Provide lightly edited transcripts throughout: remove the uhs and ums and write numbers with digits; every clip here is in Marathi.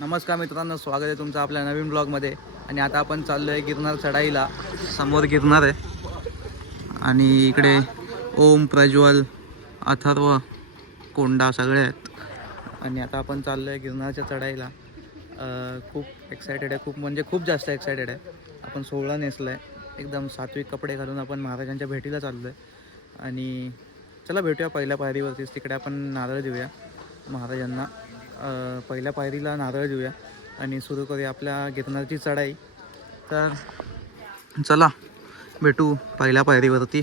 नमस्कार मित्रांनो, स्वागत आहे तुमचं आपल्या नवीन ब्लॉगमध्ये. आणि आता आपण चाललो आहे गिरनार चढाईला. समोर गिरनार आहे आणि इकडे ओम, प्रज्वल, अथर्व, कोंडा सगळे आहेत. आणि आता आपण चाललो आहे गिरनारच्या चढाईला. खूप एक्सायटेड आहे, खूप जास्त एक्सायटेड आहे. आपण 16 नेसलं आहे, एकदम सात्विक कपडे घालून आपण महाराजांच्या भेटीला चाललो आहे. आणि चला भेटूया पहिल्या पायरीवरतीच. तिकडे आपण नारळ देऊया महाराजांना. पहिल्या पायरीला नारळ देऊया आणि सुरू करूया आपल्या गिरनारची चढाई. तर चला भेटू पहिल्या पायरीवरती.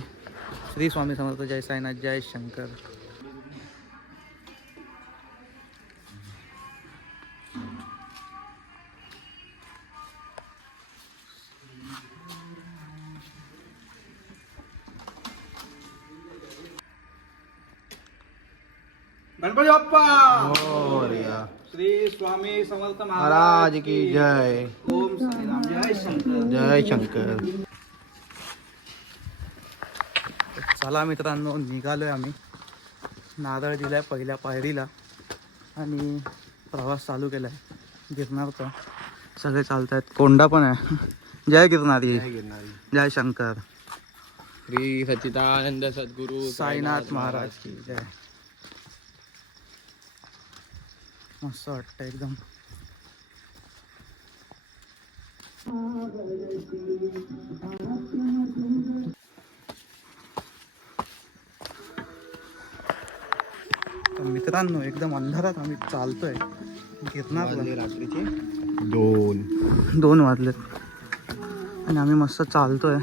श्री स्वामी समर्थ, जय साईनाथ, जय शंकर. गणपती बाप्पा मोरया. श्री स्वामी समर्थ महाराज की जय. ओम साईराम, जय शंकर. जय शंकर. चला मित्रांनो, निघालोय आम्ही. नारळ दिलाय पहिल्या पायरीला आणि प्रवास चालू केलाय गिरनारचा. सगळे चालत आहेत, कोंडा पण आहे. जय गिरनारी, जय शंकर. श्री सच्चिदानंद सद्गुरु साईनाथ महाराज की जय. मस्त वाटतं एकदम. तर मित्रांनो, एकदम अंधारात आम्ही चालतोय गिरनारला. रात्रीचे 2 वाजलेत आणि आम्ही मस्त चालतोय.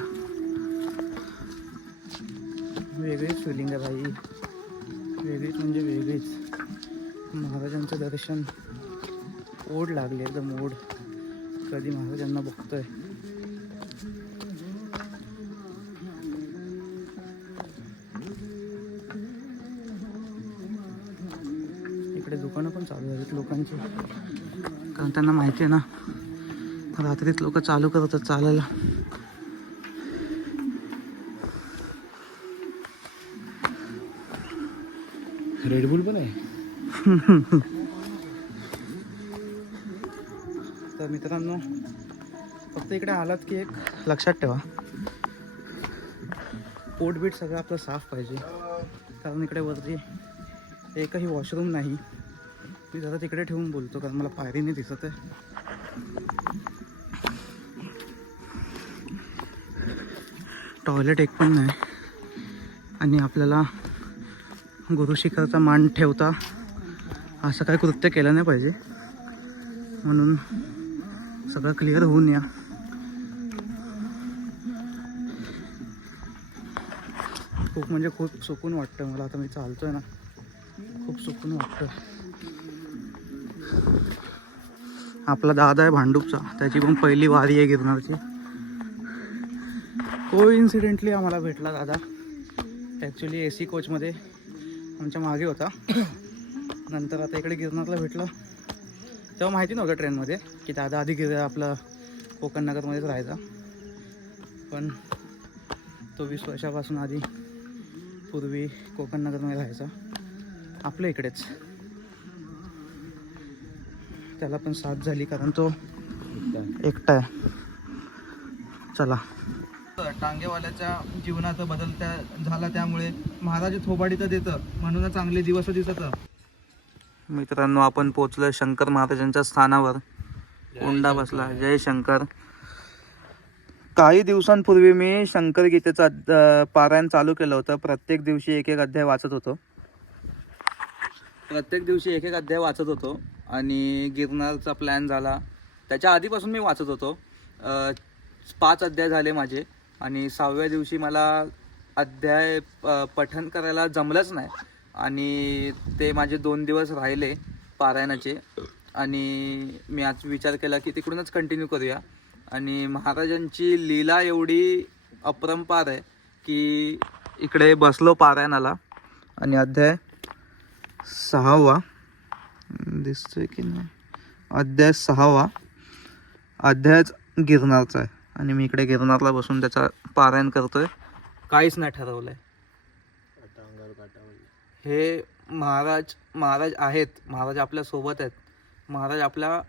वेगळीच फिलिंग आहे भाई, वेगळीच म्हणजे वेगळीच. महाराजांचं दर्शन, ओढ लागली एकदम, ओढ. कधी महाराजांना बघतोय. इकडे दुकानं पण चालू आहेत लोकांची, कारण त्यांना माहिती आहे ना, रात्रीत लोक चालू करतात चालायला. रेडबुल पण आहे. तर मित्रांनो, फक्त इकडे आलात की एक लक्षात ठेवा, पोटबीट सगळं आपलं साफ पाहिजे. कारण इकडे वरती एकही वॉशरूम नाही. मी जरा तिकडे ठेवून बोलतो कारण मला पायरीने दिसत आहे. टॉयलेट एक पण नाही. आणि आपल्याला गुरुशिखरचा मान ठेवता असं काय कृत्य केलं नाही पाहिजे, म्हणून सगळं क्लिअर होऊन या. खूप म्हणजे खूप सुकून वाटतं मला. आता मी चालतोय ना, खूप सुकून वाटतं. आपला दादा आहे भांडूपचा, त्याची पण पहिली वारी आहे गिरनारची. कोइन्सिडेंटली आम्हाला भेटला दादा. ॲक्च्युली AC कोचमध्ये आमच्या मागे होता. नंतर आता इकडे गिरनारला भेटलं. तेव्हा माहिती नव्हतं ट्रेनमध्ये की दादा आधी आपलं कोकण नगरमध्येच राहायचा. पण तो 20 वर्षापासून आधी पूर्वी कोकण नगरमध्ये राहायचा, आपल्या इकडेच. त्याला पण साथ झाली कारण तो एकटा आहे. चला. टांगेवाल्याच्या जीवनाचा बदल झाला, त्यामुळे महाराज थोबाडी तर देतं, म्हणून चांगले दिवस दिसत. मित्रांनो, आपण पोचलोय शंकर महाराजांच्या स्थानावर. कोंडा बसला. जय शंकर. काही दिवसांपूर्वी मी शंकर गीतेचं पारायण चालू केलं होतं. प्रत्येक दिवशी एक अध्याय वाचत होतो. आणि गिरनारचा प्लॅन झाला. त्याच्या आधीपासून मी वाचत होतो. 5 अध्याय झाले माझे. आणि 6व्या दिवशी मला अध्याय पठण करायला जमलंच नाही. आणि ते माझे 2 दिवस राहिले पारायणाचे. आणि मी आज विचार केला की तिकडूनच कंटिन्यू करूया. आणि महाराजांची लीला एवढी अपरंपार आहे की इकडे बसलो पारायणाला. आणि अध्याय 6वा दिसतोय की नाही, अध्याय 6वा अध्यायच गिरनारचा आहे. आणि मी इकडे गिरनारला बसून त्याचा पारायण करतोय. काहीच नाही ठरवलंय. हे महाराज आहेत. महाराज आपल्या सोबत आहेत. महाराज आपल्या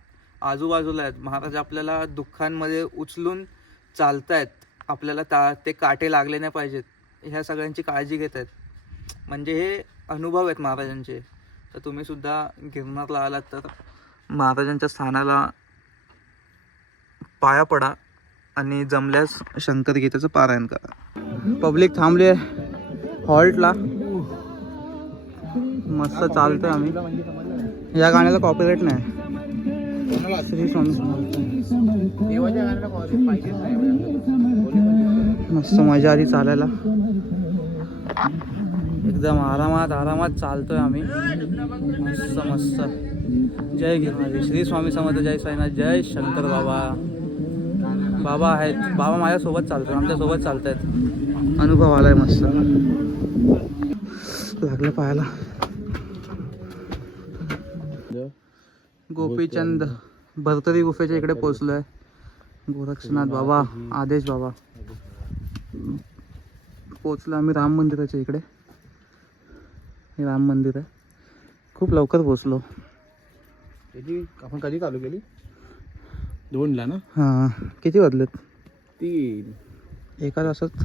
आजूबाजूला आहेत. महाराज आपल्याला दुःखांमध्ये उचलून चालतायत. आपल्याला ते काटे लागले नाही पाहिजेत ह्या सगळ्यांची काळजी घेत आहेत. म्हणजे हे अनुभव आहेत महाराजांचे. तर तुम्ही सुद्धा गिरनारला आलात तर महाराजांच्या स्थानाला पाया पडा आणि जमल्यास शंकर गीतेचं पारायण करा. पब्लिक थांबले हॉल्टला. मस्त चालतोय आम्ही. या गाण्याला कॉपीराइट नाही. श्री स्वामी मस्त मजा आली चालायला. एकदम आरामात चालतोय आम्ही. मस्त. जय गिरनारी. श्री स्वामी समर्थ. जय साईनाथ. जय शंकर बाबा. बाबा आहेत. बाबा माझ्यासोबत चालतोय. आमच्यासोबत चालतायत. अनुभव आलाय मस्त. लागलं पाहायला. गोपीचंद भरतरी गुफेच्या इकडे पोहोचलोय. गोरक्षनाथ बाबा, आदेश बाबा. पोचलो आम्ही राम मंदिराच्या इकडे. हे राम मंदिर आहे. खूप लवकर पोचलो. आपण कधी चालू केली? 2ला ना? हां. किती वाजलेत? 3. एका तासात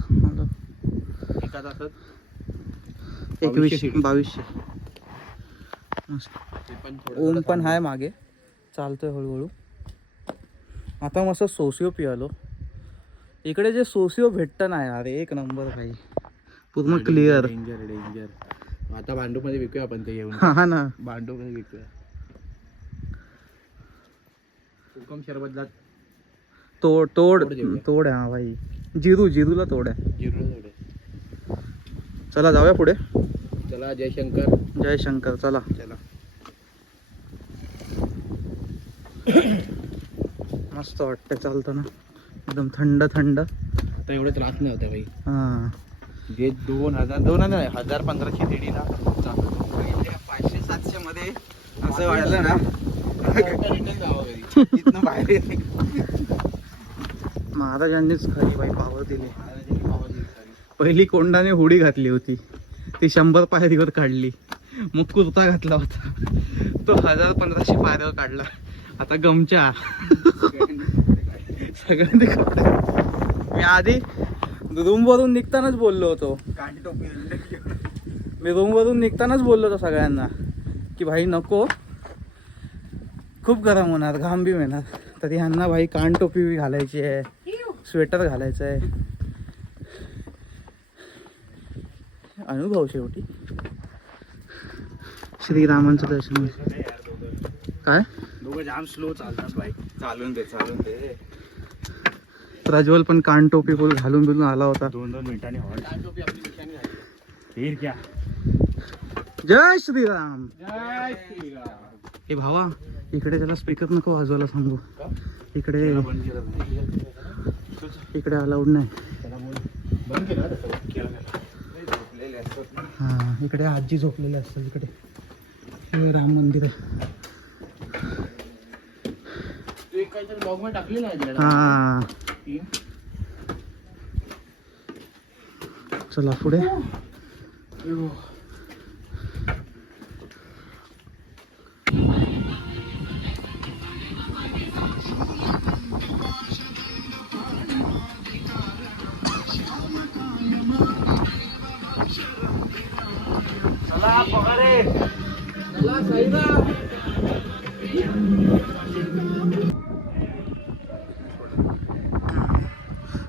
2200. 2200. ओम पण आहे मागे. चालतोय हळूहळू. आता मस्त सोसिओ पियालो. इकडे जे सोसिओ भेटतं ना यार, एक नंबर भाई. पूर्ण क्लिअर. डेंजर. आता भांडू मध्ये विकूया आपण ते येऊन. हा ना. भांडू मध्ये विकूया. हुकम शरबतला तोड आहे. हा भाई. जिरूला तोड आहे. जिरो. चला जाऊया पुढे. चला. जय शंकर. चला. मस्त वाटतं चालताना. एकदम थंड. आता एवढे त्रास नाही होता भाई. हा. जे 2000 नाही 1500 देडीला 500-700 मध्ये असं वाटलं ना इथनं बाहेर. महाराजांनीच खरी बाई पावर दिली. पहिली कोंडाने हुडी घातली होती. ती 100 पायरीवर काढली. मग कुर्ता घातला होता. तो 1000-1500 पायरीवर काढला. आता गमच्या सगळ्यांनी मी आधी रूमवरून निघतानाच बोललो होतो. मी रूमवरून निघतानाच बोललो होतो सगळ्यांना की भाई नको, खूप गरम होणार, घाम बी येणार. तर ह्यांना भाई कान टोपी घालायची आहे, स्वेटर घालायचं आहे. अनुभव शेवटी. श्रीरामांचं दर्शन. काय दोघं जाम स्लो चालतात बाईक. चालून दे. प्रज्वल पण कान टोपी फुल घालून आला होता. 2-2 मिनिटांनी हॉल. कान टोपी आपली निशाणी घातली. फिर क्या. जय श्रीराम. जय श्रीराम. हे भावा, इकडे त्याला स्पीकर नको वाजवायला सांगू. इकडे अलाउड नाही. बंद केलं. हा, इकडे आजी झोपलेले असतात. इकडे हे राम मंदिर आहे. तू एक काहीतरी ब्लॉग मध्ये टाकली नाही. हा, चला पुढे. चला पगारे. चला साईराम.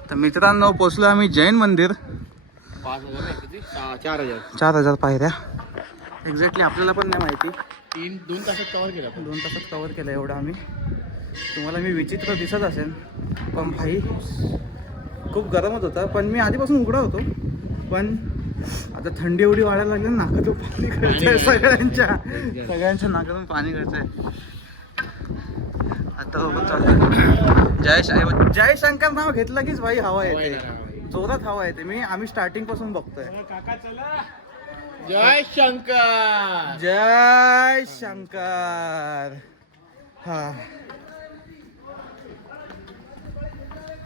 तर मित्रांनो, पोचलो आम्ही जैन मंदिर. 4000 पायऱ्या एक्झॅक्टली आपल्याला पण नाही माहिती. 2 तासात कव्हर केला. 2 तासात कव्हर केलं एवढं आम्ही. तुम्हाला मी विचित्र दिसत असेल, पण भाई खूप गरमच होता. पण मी आधीपासून उघडा होतो. पण आता थंडी एवढी वाढायला लागली, नाकातून पाणी गळतंय. सगळ्यांच्या नाकातून पाणी गळतंय. आता जय शंकर नाव घेतलं कीच भाई हवा येते. जोरात हवा येते. आम्ही स्टार्टिंग पासून बघतोय. जय शंकर. जय शंकर. हा,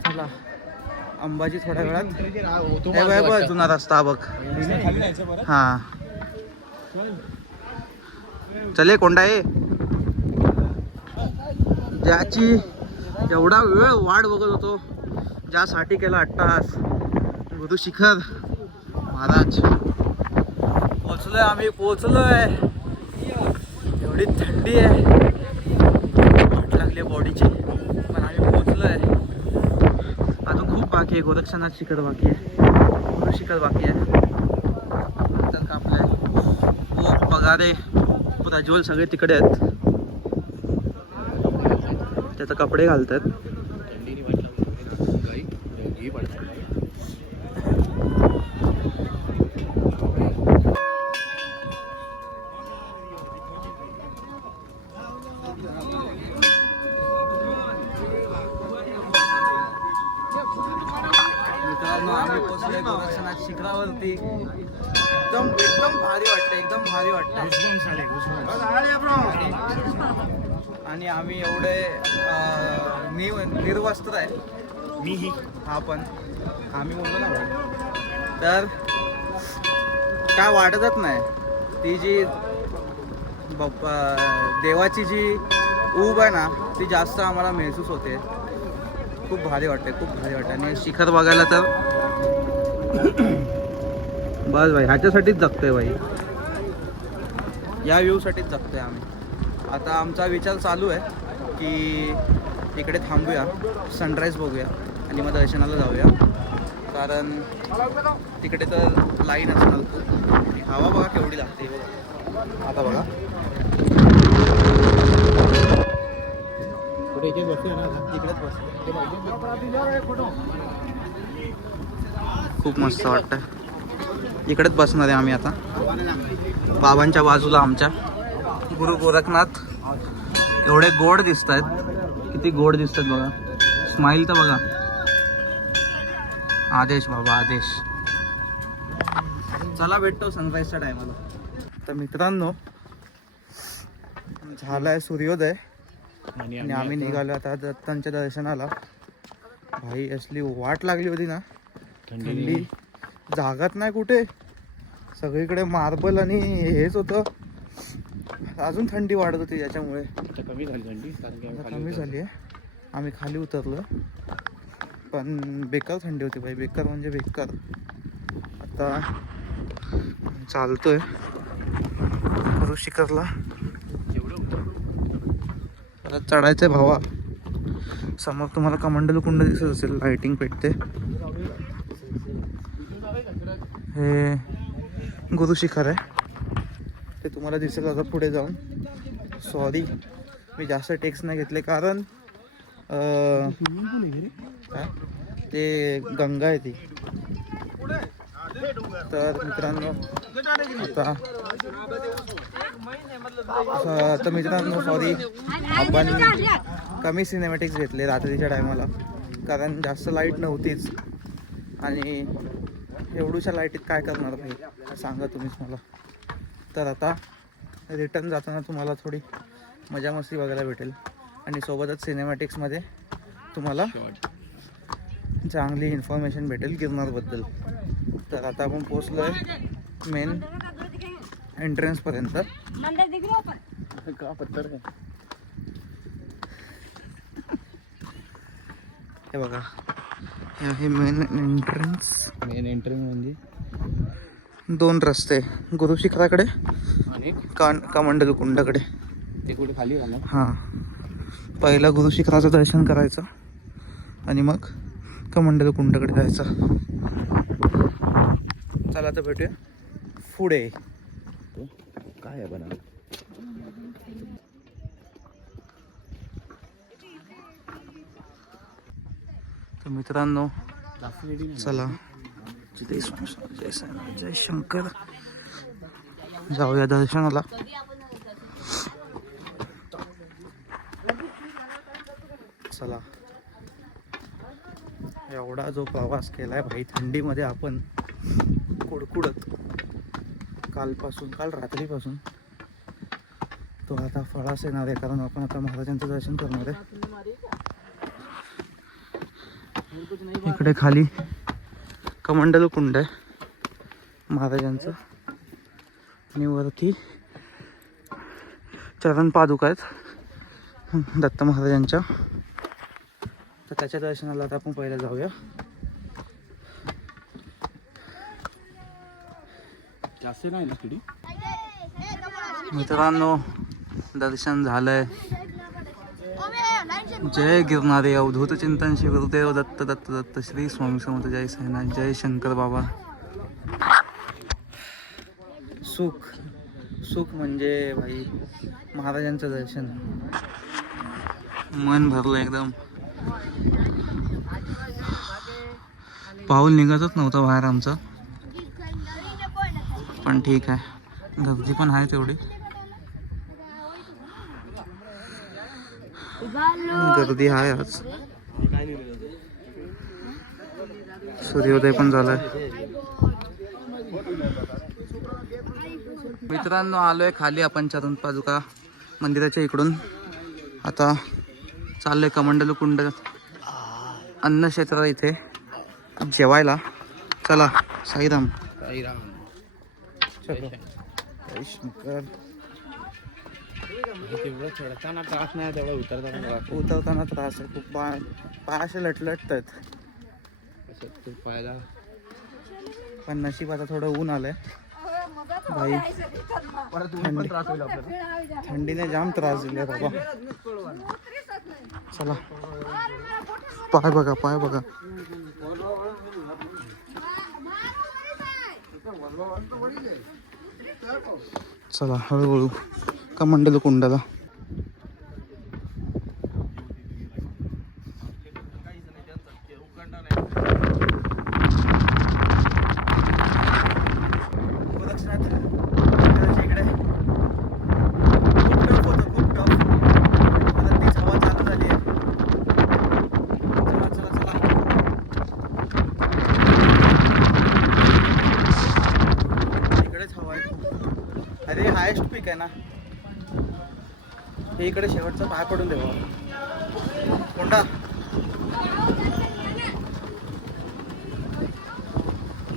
चला अंबाजी थोड्या वेळात. बघ जुना रस्ता बघ. हा, चले कोंडा आहे. ज्याची एवढा वेळ वाट बघत होतो, ज्यासाठी केला अट्टहास, गुरु शिखर महाराज. पोचलोय आम्ही, पोचलोय. एवढी थंडी आहे, वाट लागली बॉडीची, पण आम्ही पोचलोय. अजून खूप बाकी आहे. गोरक्षनाथ शिखर बाकी आहे, गुरु शिखर बाकी आहे. नंतर कापलाय ओम, पगारे, प्रज्वल सगळे तिकडे आहेत. त्याचे कपडे घालतात. मित्रांनो, आम्ही पोहोचलोय गोरक्षनाथ शिखरावरती. एकदम एकदम भारी वाटतंय, एकदम भारी वाटतंय. आणि आम्ही एवढे निर्वस्त्र आहे. मीही, हा पण आम्ही बोललो ना भाऊ. तर काय वाटतच नाही. ती जी देवाची जी ऊब आहे ना, ती जास्त आम्हाला महसूस होते. खूप भारी वाटते, खूप भारी वाटते. आणि शिखर बघायला तर बस भाई, ह्याच्यासाठीच जगतोय भाई, या व्ह्यूसाठीच जगतोय आम्ही. आता आमचा विचार चालू आहे की इकडे थांबूया, सनराईज बघूया आणि मग दर्शनाला जाऊया. कारण तिकडे तर लाईन असणार खूप. आणि हवा बघा केवढी लागते. आता बघा इकडेच बस. खूप मस्त वाटतंय. इकडेच बसणार आहे आम्ही आता, बाबांच्या बाजूला आमच्या. गुरु गोरखनाथ एवढे गोड दिसत आहेत, किती गोड दिसत आहेत बघा. स्माईल तर बघा. आदेश बाबा, आदेश. चला भेटतो सनराईजच्या टायमाला. तर मित्रांनो, झालाय सूर्योदय आणि आम्ही निघालो आता दत्तांच्या दर्शनाला. भाई असली वाट लागली होती ना, थंडी जागत नाही कुठे. सगळीकडे मार्बल आणि हेच होतं. अजून थंडी वाढत होती याच्यामुळे. कमी झाली थंडी, कमी झाली आहे. आम्ही खाली उतरलो, पण बेकार थंडी होती भाई, बेकार म्हणजे बेकार. आता चालतोय गुरु शिखरला. परत चढायचंय भावा. समोर तुम्हाला कमंडलू कुंड दिसत असेल, लाइटिंग पेटते. हे गुरु शिखर आहे, ते तुम्हाला दिसेल आता पुढे जाऊन. सॉरी, मी जास्त टेक्स्ट नाही घेतले, कारण ते गंगा आहे ती. तर मित्रांनो, सॉरी, आपण कमी सिनेमॅटिक्स घेतले रात्रीच्या टायमाला, कारण जास्त लाईट नव्हतीच. आणि एवढूशा लाईटीत काय करणार भाई, सांगा तुम्हीच मला. तर आता रिटर्न जाताना तुम्हाला थोडी मजा मस्ती बघायला भेटेल आणि सोबतच सिनेमॅटिक्समध्ये तुम्हाला चांगली इन्फॉर्मेशन भेटेल गिरनारबद्दल. तर आता आपण पोचलो आहे मेन एंट्रन्सपर्यंत. हे बघा, हे आहे मेन एंट्रन्स. मेन एंट्रन्स म्हणजे 2 रस्ते, गुरु शिखराकडे आणि कमंडलू कुंडाकडे. ते कुठे खाली झालं. हां, पहिला गुरु शिखराचं दर्शन करायचं आणि मग कमंडलू कुंडाकडे जायचं. चला तर भेटूया पुढे. काय आहे बरं. तर मित्रांनो, चला जय स्वामी, जय शंकर, जाऊया दर्शनाला. चला, एवढा जो प्रवास केलाय भाई थंडीमध्ये आपण, कुडकुडत काल रात्रीपासून, तो आता फळास येणार आहे. कारण आपण आता महाराजांचं दर्शन करणार आहे. इकडे खाली कमंडलू कुंड आहे महाराजांचं आणि वरती चरण पादुका आहेत. दत्त महाराजांच्या. तर त्याच्या दर्शनाला आता आपण पहिला जाऊया. जास्त नाही ना किडी. मित्रांनो दर्शन झालंय. जय गिरणारे अवधूत चिंतन श्री गुरुदेव दत्त दत्त दत्त श्री स्वामी समर्थ. जय साईनाथ. जय शंकर बाबा. सुख सुख म्हणजे भाई महाराजांचं दर्शन. मन भरलं एकदम. पाऊल निघतच नव्हतं बाहेर आमचं, पण ठीक आहे. गर्दी पण आहे तेवढी. गर्दी आहे आज. सूर्योदय पण झालाय. मित्रांनो आलोय खाली आपण चरण पादुका मंदिराच्या इकडून. आता चाललोय कमंडलू कुंड अन्नक्षेत्र इथे जेवायला. चला साईराम. तेवढं चढताना त्रास नाही, तेवढा उतरताना त्रास आहे खूप. पाय असे लटलटत आहेत. पाहायला. पण नशीब आता थोडं ऊन आलंय भाई. थंडीने जाम त्रास दिले बाबा. चला पाय बघा, पाय बघा. चला हळूहळू कमंडलू कुंडाला. अरे हायेस्ट पीक आहे ना हे. इकडे शेवटचा पाय पडून देवा कोंडा.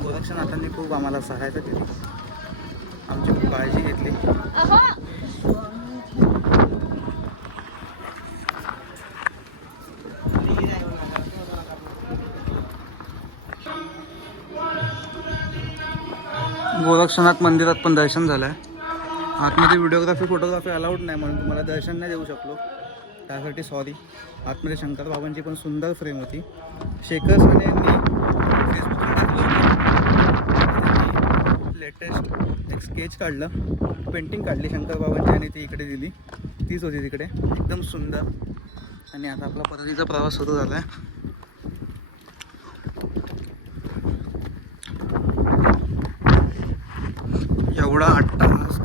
गोरक्षनाथांनी खूप आम्हाला सहायता केली, आमची खूप काळजी घेतली. गोरक्षनाथ मंदिरात पण दर्शन झालंय. आतमध्ये व्हिडिओग्राफी फोटोग्राफी अलाउड नाही म्हणून तुम्हाला दर्शन नाही देऊ शकलो, त्यासाठी सॉरी. आतमध्ये शंकर बाबांची पण सुंदर फ्रेम होती. शेखर साने यांनी फेसबुकला टाकलं होतं. लेटेस्ट एक स्केच काढलं, पेंटिंग काढली शंकर बाबांची आणि ती इकडे दिली. तीच होती तिकडे, एकदम सुंदर. आणि आता आपला परतीचा प्रवास सुरू झाला आहे. एवढा 8 तास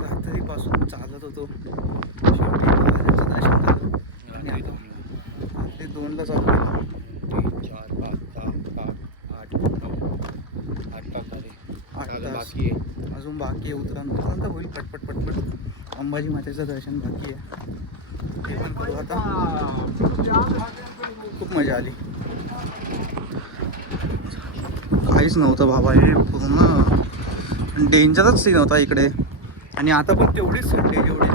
रात्रीपासून चालत होतो. शेवटी महाराजांचं दर्शन झालं आणि आता ते 2ला चालू. 3, 4, 5, 6, 7, 8, 8 तास झाले. 8 तास बाकी आहे. अजून बाकी आहे. उतरांत होईल पटपट पटपट. अंबाजी मातेचं दर्शन बाकी आहे, ते पण करू आता. खूप मजा आली. काहीच नव्हतं बाबा, हे पूर्ण डेंजरच सीन होता इकडे. आणि आता पण तेवढीच थंडी जेवढी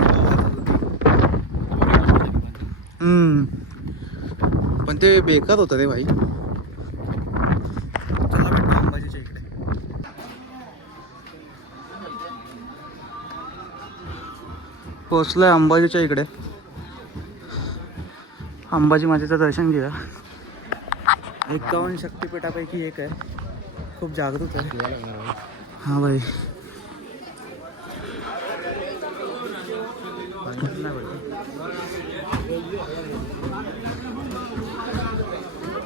पण ते बेकार होतं रे भाई. चला भेटतो अंबाजीच्या इकडे. पोचलोय अंबाजीच्या इकडे. अंबाजी मातेचं दर्शन घेऊया. 51 शक्तिपीठापैकी एक आहे. खूप जागृत आहे. हाँ भाई.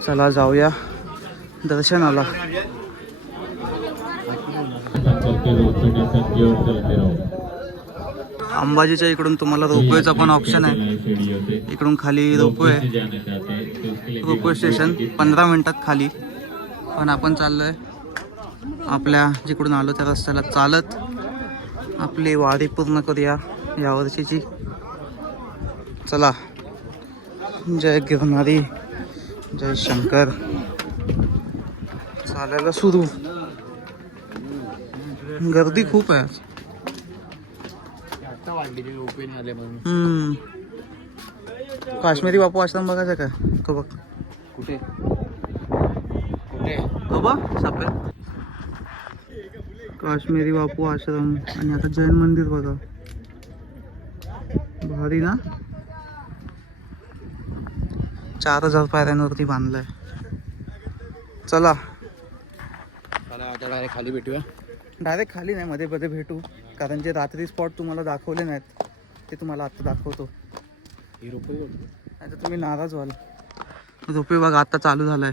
चला जाऊया दर्शनाला. अंबाजीच्या इकडून तुम्हाला रोपवेचा पण ऑप्शन आहे. इकडून खाली रोपवे, रोपवे स्टेशन 15 मिनिटात खाली. पण आपण चाललोय आपल्या जिकडून आलो त्या रस्त्याला चालत आपली वारी पूर्ण करूया यावर्षीची. चला. जय गिरणारी, जय शंकर. चालायला सुरू. गर्दी खूप आहे आज. दांडीचे ओपन आले म्हणून. काश्मीरी बापू आश्रम बघायचं का? तो बघ कुठे कुठे तो बघ सफेद काश्मीरी बापू आश्रम. आणि आता जैन मंदिर बघा, भारी ना. 4000 पायऱ्यांवरती बांधलंय. चला चला आता डायरेक्ट खाली भेटूया. डायरेक्ट खाली नाही, मध्ये मध्ये भेटू. कारण जे रात्री स्पॉट तुम्हाला दाखवले नाहीत ते तुम्हाला आता दाखवतो. ही रुपये आता तुम्ही नाराज व्हाल. रोपवे बघा आता चालू झालाय,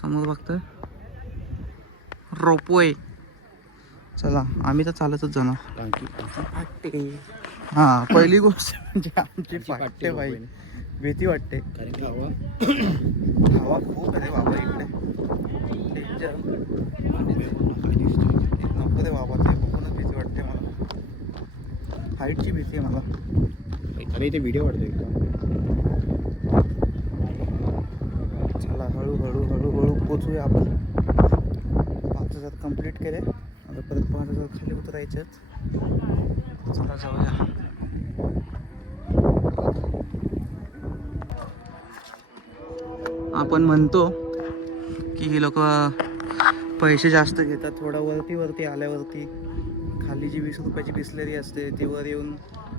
समोर बघतोय रोपवे. चला आम्ही तर चालतच जाणार. हा पहिली गोष्ट म्हणजे आमची पाट्टे बाई, भीती वाटते कारण की हवा हवा खूप आहे रे बाबा इकडे. डेंजर. नको रे बाबा, ते बघूनच भीती वाटते मला. हाईटची भीती आहे मला. खाली इथे व्हिडिओ वाटतोय. चला हळूहळू हळूहळू पोचूया आपण. 5000 कंप्लीट केले, आता परत 5000 खाली उतरायचे. चला जाऊया. आपण म्हणतो की ही लोक पैसे जास्त घेतात, थोडा वरती आल्यावरती. खाली जी 20 रुपयाची बिस्लरी असते ती वर येऊन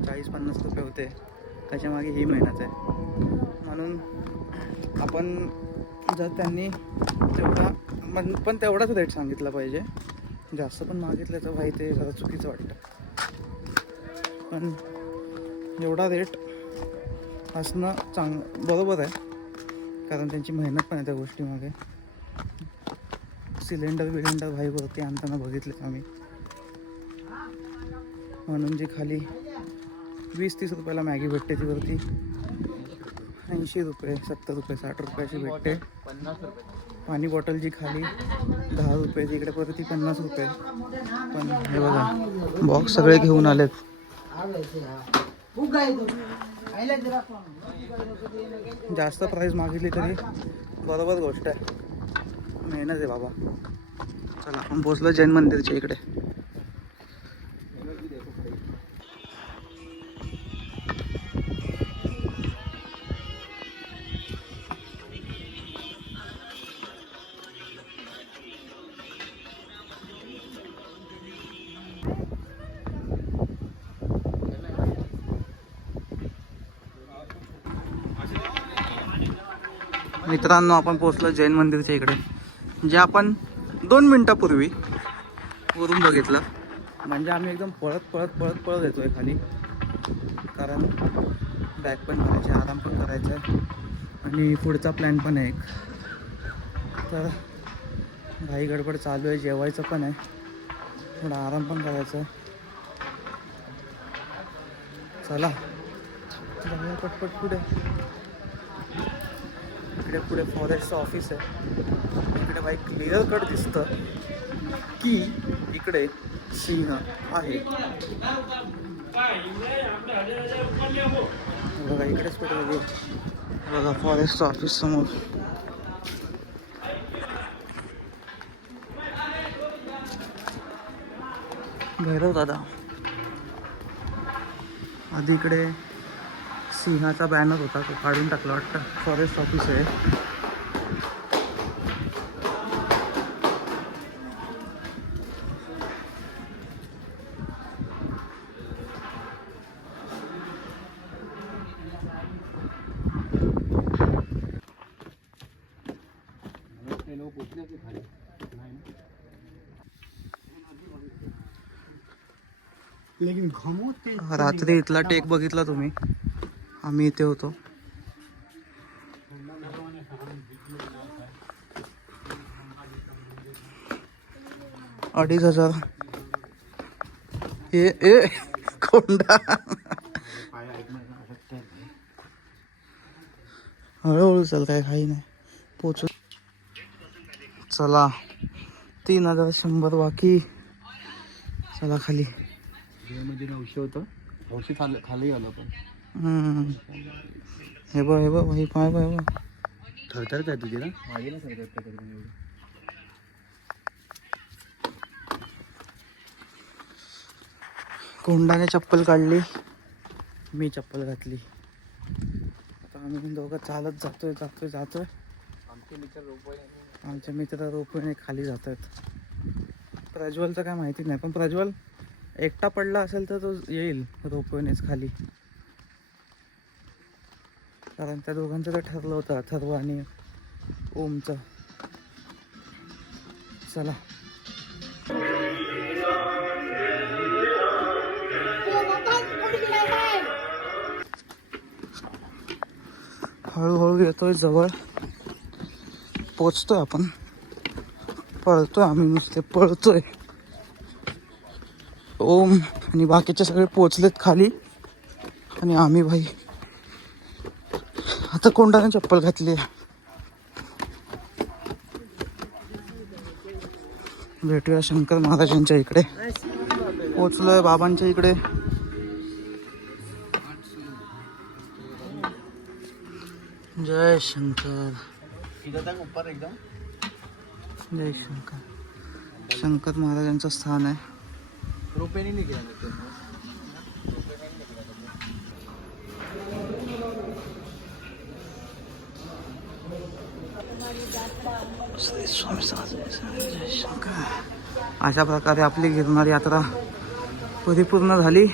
40-50 रुपये होते. त्याच्यामागे ही मेहनत आहे. म्हणून आपण जर त्यांनी तेवढा पण तेवढाच रेट सांगितला पाहिजे. जास्त पण मागितलं तर भाई ते जरा चुकीचं वाटतं. पण एवढा रेट असणं बरोबर आहे, कारण त्यांची मेहनत पण आहे त्या गोष्टीमागे. सिलेंडर भाई वरती आणताना बघितलेत आम्ही. म्हणून जी खाली 20-30 रुपयाला मॅगी भेटते ती वरती 80 रुपये, 70 रुपये, 60 रुपयाची भेटते. 50 रुपये. पाणी बॉटल जी खाली 10 रुपये, इकडे परत 50 रुपये. पण हे बघा बॉक्स सगळे घेऊन आलेत. जास्त प्राईस मागितली तरी बरोबर गोष्ट आहे, मेहनत आहे बाबा. चला आपण पोचलो जैन मंदिरच्या इकडे. मित्रांनो आपण पोचलो जैन मंदिरच्या इकडे, जे आपण 2 मिनिटापूर्वी वरून बघितलं. म्हणजे आम्ही एकदम पळत येतोय खाली, कारण बॅग पण करायची, आराम पण करायचा आहे आणि पुढचा प्लॅन पण आहे एक. तर घाई गडबड चालू आहे, जेवायचं पण आहे, थोडा आराम पण करायचा आहे. चला जाऊया पटपट पुढे. इकडे पुढे फॉरेस्टचं ऑफिस आहे. इकडे बाई क्लिअर कट दिसतं की इकडे सिंह आहे. बघा इकडेच कुठे बघा फॉरेस्टचं ऑफिस समोर. भैरव दादा. आधी इकडे सिंहाचा बॅनर होता, तो काढून टाकला वाटतं. फॉरेस्ट ऑफिस आहे. लोक पोचले की खाली रात्री इथला टेक बघितला तुम्ही, आम्ही इथे होतो. $2,500 ए कोंडा. हळूहळू चल, काय काही नाही, पोचू. चला 3,100 बाकी. चला खाली. म्हणजे 900 होतं, 900 खाली आलं. पण हे बघ भाई, पाय बघ. थरथर काय तुझे ना माझे ना थरथर काय एवढं. कोंडाने चप्पल काढली, मी चप्पल घातली. आता आम्ही दोघं चालत जातोय. आमचे मित्र रोपवेने खाली जात आहेत. प्रज्वलचं काय माहिती नाही, पण प्रज्वल एकटा पडला असेल तर तो येईल रोपवेनेच खाली, कारण त्या दोघांचं तर ठरलं होतं, अथर्व आणि ओमचं. चला हळूहळू येतोय जवळ, पोचतोय आपण. पळतोय आम्ही, नुसते पळतोय. ओम आणि बाकीचे सगळे पोचलेत खाली आणि आम्ही भाई आता कोंडाने चप्पल घातली. भेटूया शंकर महाराजांच्या इकडे. पोचलोय बाबांच्या इकडे. जय शंकर, जय शंकर. शंकर महाराजांचं स्थान आहे. श्री स्वामी समर्थ. जय शंकर. अशा प्रकारे आपली गिरनार यात्रा परिपूर्ण झाली.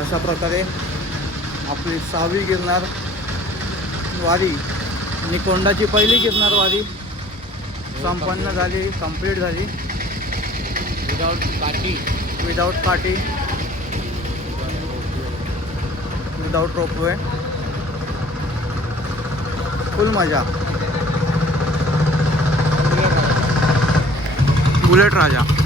अशा प्रकारे आपली 6वी गिरनार वारी आणि कोंडाची पहिली गिरनार वारी संपन्न झाली, कंप्लीट झाली. विदाउट काठी, विदाउट रोपवे, फुल मजा. बुलेट राजा.